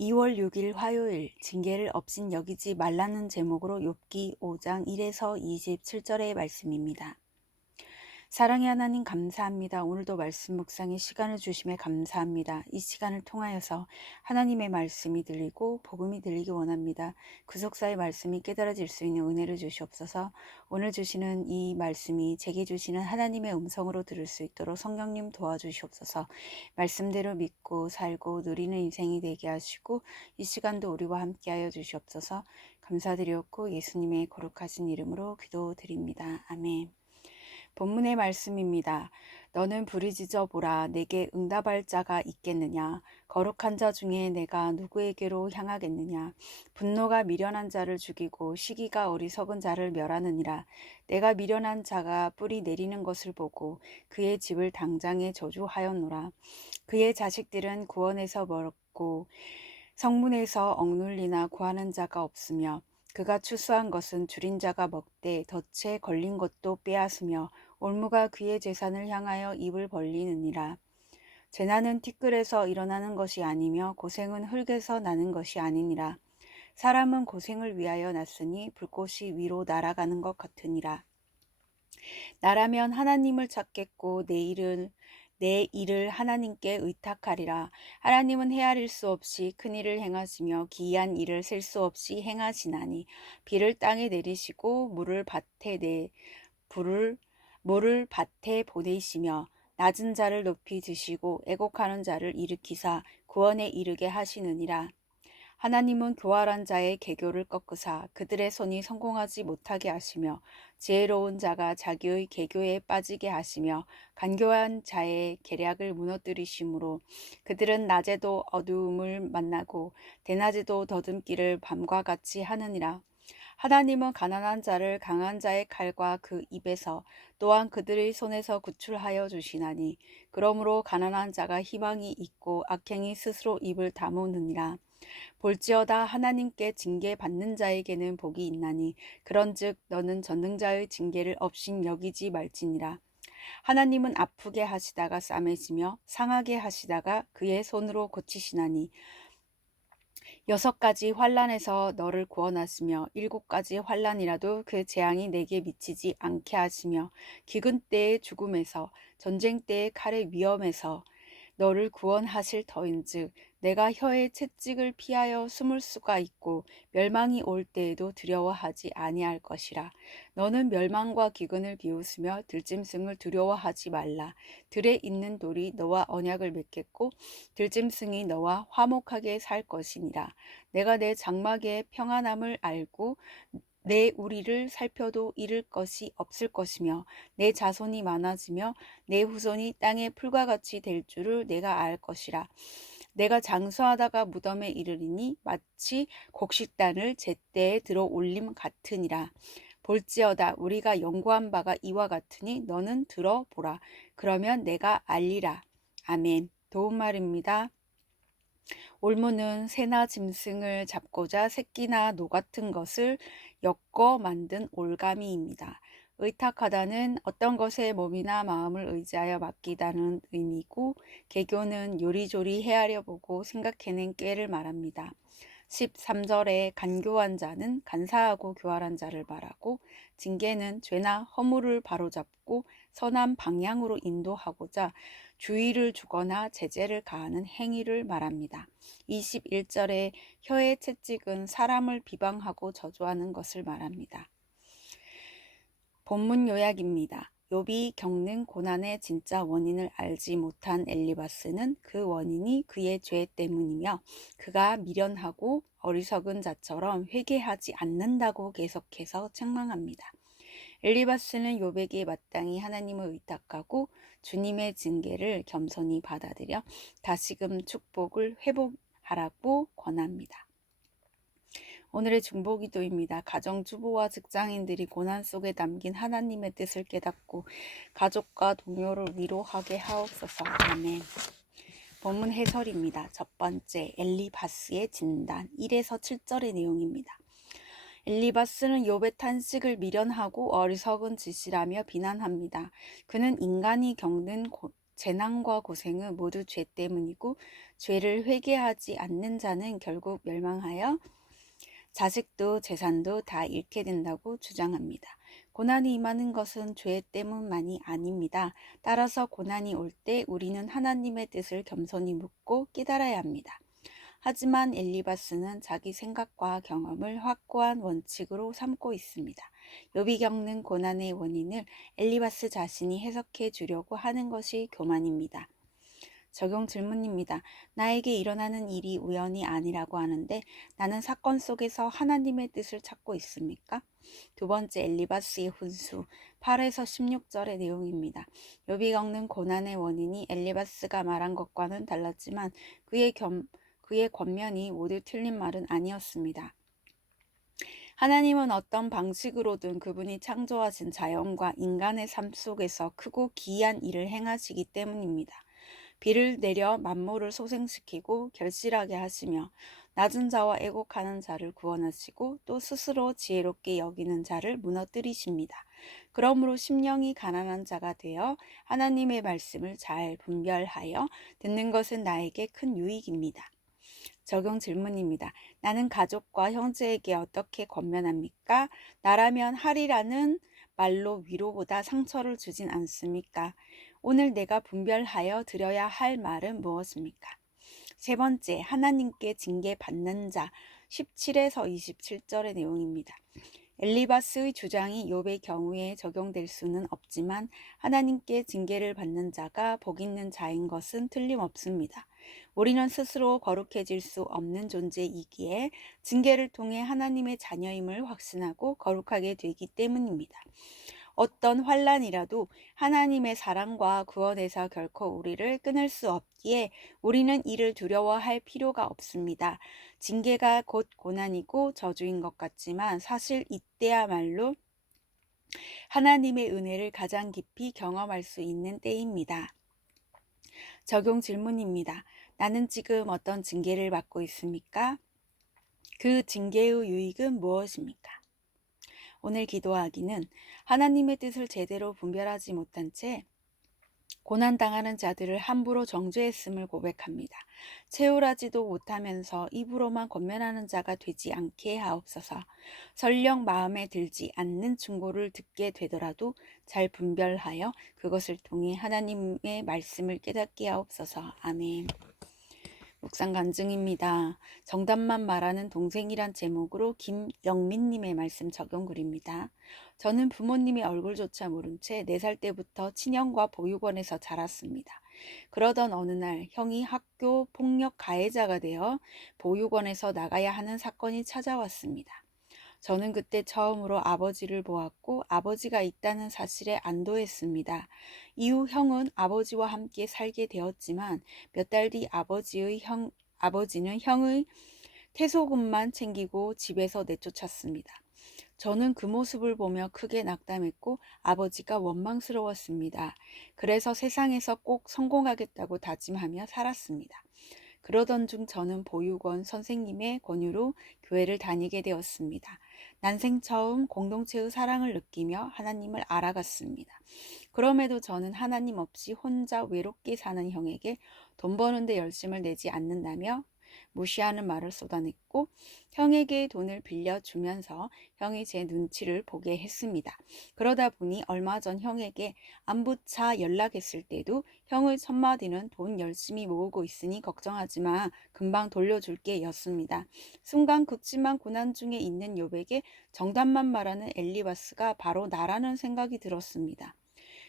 2월 6일 화요일 징계를 없인 여기지 말라는 제목으로 욥기 5장 1에서 27절의 말씀입니다. 사랑의 하나님 감사합니다. 오늘도 말씀 묵상의 시간을 주심에 감사합니다. 이 시간을 통하여서 하나님의 말씀이 들리고 복음이 들리기 원합니다. 구속사의 말씀이 깨달아질 수 있는 은혜를 주시옵소서. 오늘 주시는 이 말씀이 제게 주시는 하나님의 음성으로 들을 수 있도록 성령님 도와주시옵소서. 말씀대로 믿고 살고 누리는 인생이 되게 하시고 이 시간도 우리와 함께하여 주시옵소서. 감사드렸고 예수님의 거룩하신 이름으로 기도드립니다. 아멘. 본문의 말씀입니다. 너는 부르짖어 보라. 내게 응답할 자가 있겠느냐? 거룩한 자 중에 내가 누구에게로 향하겠느냐? 분노가 미련한 자를 죽이고 시기가 어리석은 자를 멸하느니라. 내가 미련한 자가 뿌리 내리는 것을 보고 그의 집을 당장에 저주하였노라. 그의 자식들은 구원에서 멀었고 성문에서 억눌리나 구하는 자가 없으며 그가 추수한 것은 줄인 자가 먹되 덫에 걸린 것도 빼앗으며 올무가 그의 재산을 향하여 입을 벌리느니라. 재난은 티끌에서 일어나는 것이 아니며 고생은 흙에서 나는 것이 아니니라. 사람은 고생을 위하여 났으니 불꽃이 위로 날아가는 것 같으니라. 나라면 하나님을 찾겠고 내 일을 하나님께 의탁하리라. 하나님은 헤아릴 수 없이 큰 일을 행하시며 기이한 일을 셀 수 없이 행하시나니 비를 땅에 내리시고 물을 밭에 보내시며 낮은 자를 높이 드시고 애곡하는 자를 일으키사 구원에 이르게 하시느니라. 하나님은 교활한 자의 계교를 꺾으사 그들의 손이 성공하지 못하게 하시며 지혜로운 자가 자기의 계교에 빠지게 하시며 간교한 자의 계략을 무너뜨리심으로 그들은 낮에도 어두움을 만나고 대낮에도 더듬기를 밤과 같이 하느니라. 하나님은 가난한 자를 강한 자의 칼과 그 입에서 또한 그들의 손에서 구출하여 주시나니 그러므로 가난한 자가 희망이 있고 악행이 스스로 입을 다무느니라. 볼지어다 하나님께 징계받는 자에게는 복이 있나니 그런즉 너는 전능자의 징계를 없인 여기지 말지니라. 하나님은 아프게 하시다가 싸매시며 상하게 하시다가 그의 손으로 고치시나니 6가지 환난에서 너를 구원하시며 7가지 환난이라도 그 재앙이 내게 미치지 않게 하시며 기근 때의 죽음에서 전쟁 때의 칼의 위험에서 너를 구원하실 터인즉 내가 혀의 채찍을 피하여 숨을 수가 있고 멸망이 올 때에도 두려워하지 아니할 것이라. 너는 멸망과 기근을 비웃으며 들짐승을 두려워하지 말라. 들에 있는 돌이 너와 언약을 맺겠고 들짐승이 너와 화목하게 살 것이니라. 내가 내 장막의 평안함을 알고 내 우리를 살펴도 잃을 것이 없을 것이며 내 자손이 많아지며 내 후손이 땅의 풀과 같이 될 줄을 내가 알 것이라. 내가 장수하다가 무덤에 이르리니 마치 곡식단을 제때에 들어 올림 같으니라. 볼지어다 우리가 연구한 바가 이와 같으니 너는 들어보라. 그러면 내가 알리라. 아멘. 도움말입니다. 올무는 새나 짐승을 잡고자 새끼나 노 같은 것을 엮어 만든 올가미입니다. 의탁하다는 어떤 것에 몸이나 마음을 의지하여 맡기다는 의미고 개교는 요리조리 헤아려 보고 생각해낸 꾀를 말합니다. 13절에 간교한 자는 간사하고 교활한 자를 말하고 징계는 죄나 허물을 바로잡고 선한 방향으로 인도하고자 주의를 주거나 제재를 가하는 행위를 말합니다. 21절에 혀의 채찍은 사람을 비방하고 저주하는 것을 말합니다. 본문 요약입니다. 욥이 겪는 고난의 진짜 원인을 알지 못한 엘리바스는 그 원인이 그의 죄 때문이며 그가 미련하고 어리석은 자처럼 회개하지 않는다고 계속해서 책망합니다. 엘리바스는 욥에게 마땅히 하나님을 의탁하고 주님의 징계를 겸손히 받아들여 다시금 축복을 회복하라고 권합니다. 오늘의 중보기도입니다. 가정주부와 직장인들이 고난 속에 담긴 하나님의 뜻을 깨닫고 가족과 동료를 위로하게 하옵소서. 아멘. 본문 해설입니다. 첫 번째, 엘리바스의 진단 1에서 7절의 내용입니다. 엘리바스는 욥의 탄식을 미련하고 어리석은 짓이라며 비난합니다. 그는 인간이 겪는 재난과 고생은 모두 죄 때문이고 죄를 회개하지 않는 자는 결국 멸망하여 자식도 재산도 다 잃게 된다고 주장합니다. 고난이 임하는 것은 죄 때문만이 아닙니다. 따라서 고난이 올 때 우리는 하나님의 뜻을 겸손히 묻고 깨달아야 합니다. 하지만 엘리바스는 자기 생각과 경험을 확고한 원칙으로 삼고 있습니다. 욥이 겪는 고난의 원인을 엘리바스 자신이 해석해 주려고 하는 것이 교만입니다. 적용 질문입니다. 나에게 일어나는 일이 우연이 아니라고 하는데 나는 사건 속에서 하나님의 뜻을 찾고 있습니까? 두 번째, 엘리바스의 훈수 8에서 16절의 내용입니다. 욥이 겪는 고난의 원인이 엘리바스가 말한 것과는 달랐지만 그의 권면이 모두 틀린 말은 아니었습니다. 하나님은 어떤 방식으로든 그분이 창조하신 자연과 인간의 삶 속에서 크고 기이한 일을 행하시기 때문입니다. 비를 내려 만물을 소생시키고 결실하게 하시며 낮은 자와 애곡하는 자를 구원하시고 또 스스로 지혜롭게 여기는 자를 무너뜨리십니다. 그러므로 심령이 가난한 자가 되어 하나님의 말씀을 잘 분별하여 듣는 것은 나에게 큰 유익입니다. 적용 질문입니다. 나는 가족과 형제에게 어떻게 권면합니까? 나라면 하리라는 말로 위로보다 상처를 주진 않습니까? 오늘 내가 분별하여 드려야 할 말은 무엇입니까? 세 번째, 하나님께 징계받는 자 17에서 27절의 내용입니다. 엘리바스의 주장이 욥의 경우에 적용될 수는 없지만 하나님께 징계를 받는 자가 복 있는 자인 것은 틀림없습니다. 우리는 스스로 거룩해질 수 없는 존재이기에 징계를 통해 하나님의 자녀임을 확신하고 거룩하게 되기 때문입니다. 어떤 환난이라도 하나님의 사랑과 구원에서 결코 우리를 끊을 수 없기에 우리는 이를 두려워할 필요가 없습니다. 징계가 곧 고난이고 저주인 것 같지만 사실 이때야말로 하나님의 은혜를 가장 깊이 경험할 수 있는 때입니다. 적용 질문입니다. 나는 지금 어떤 징계를 받고 있습니까? 그 징계의 유익은 무엇입니까? 오늘 기도하기는 하나님의 뜻을 제대로 분별하지 못한 채 고난당하는 자들을 함부로 정죄했음을 고백합니다. 채울하지도 못하면서 입으로만 권면하는 자가 되지 않게 하옵소서. 설령 마음에 들지 않는 충고를 듣게 되더라도 잘 분별하여 그것을 통해 하나님의 말씀을 깨닫게 하옵소서. 아멘. 묵상 간증입니다. 정답만 말하는 동생이란 제목으로 김영민님의 말씀 적용글입니다. 저는 부모님의 얼굴조차 모른 채 4살 때부터 친형과 보육원에서 자랐습니다. 그러던 어느 날 형이 학교 폭력 가해자가 되어 보육원에서 나가야 하는 사건이 찾아왔습니다. 저는 그때 처음으로 아버지를 보았고 아버지가 있다는 사실에 안도했습니다. 이후 형은 아버지와 함께 살게 되었지만 몇 달 뒤 아버지는 형의 퇴소금만 챙기고 집에서 내쫓았습니다. 저는 그 모습을 보며 크게 낙담했고 아버지가 원망스러웠습니다. 그래서 세상에서 꼭 성공하겠다고 다짐하며 살았습니다. 그러던 중 저는 보육원 선생님의 권유로 교회를 다니게 되었습니다. 난생 처음 공동체의 사랑을 느끼며 하나님을 알아갔습니다. 그럼에도 저는 하나님 없이 혼자 외롭게 사는 형에게 돈 버는데 열심을 내지 않는다며 무시하는 말을 쏟아냈고 형에게 돈을 빌려주면서 형이 제 눈치를 보게 했습니다. 그러다 보니 얼마 전 형에게 안부차 연락했을 때도 형의 첫마디는 돈 열심히 모으고 있으니 걱정하지 마. 금방 돌려줄게 였습니다. 순간 극심한 고난 중에 있는 욥에게 정답만 말하는 엘리바스가 바로 나라는 생각이 들었습니다.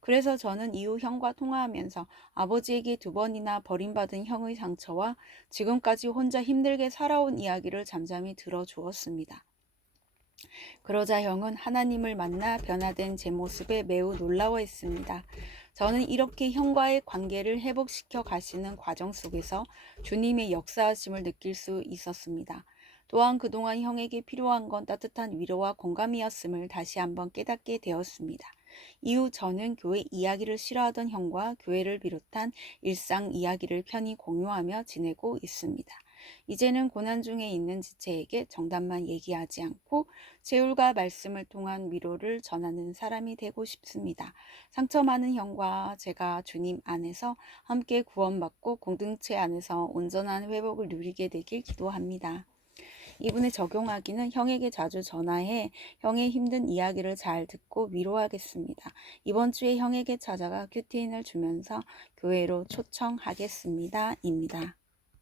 그래서 저는 이후 형과 통화하면서 아버지에게 2번이나 버림받은 형의 상처와 지금까지 혼자 힘들게 살아온 이야기를 잠잠히 들어주었습니다. 그러자 형은 하나님을 만나 변화된 제 모습에 매우 놀라워했습니다. 저는 이렇게 형과의 관계를 회복시켜 가시는 과정 속에서 주님의 역사하심을 느낄 수 있었습니다. 또한 그동안 형에게 필요한 건 따뜻한 위로와 공감이었음을 다시 한번 깨닫게 되었습니다. 이후 저는 교회 이야기를 싫어하던 형과 교회를 비롯한 일상 이야기를 편히 공유하며 지내고 있습니다. 이제는 고난 중에 있는 지체에게 정답만 얘기하지 않고 제울과 말씀을 통한 위로를 전하는 사람이 되고 싶습니다. 상처 많은 형과 제가 주님 안에서 함께 구원받고 공동체 안에서 온전한 회복을 누리게 되길 기도합니다. 이분에 적용하기는 형에게 자주 전화해 형의 힘든 이야기를 잘 듣고 위로하겠습니다. 이번 주에 형에게 찾아가 큐티인을 주면서 교회로 초청하겠습니다. 입니다.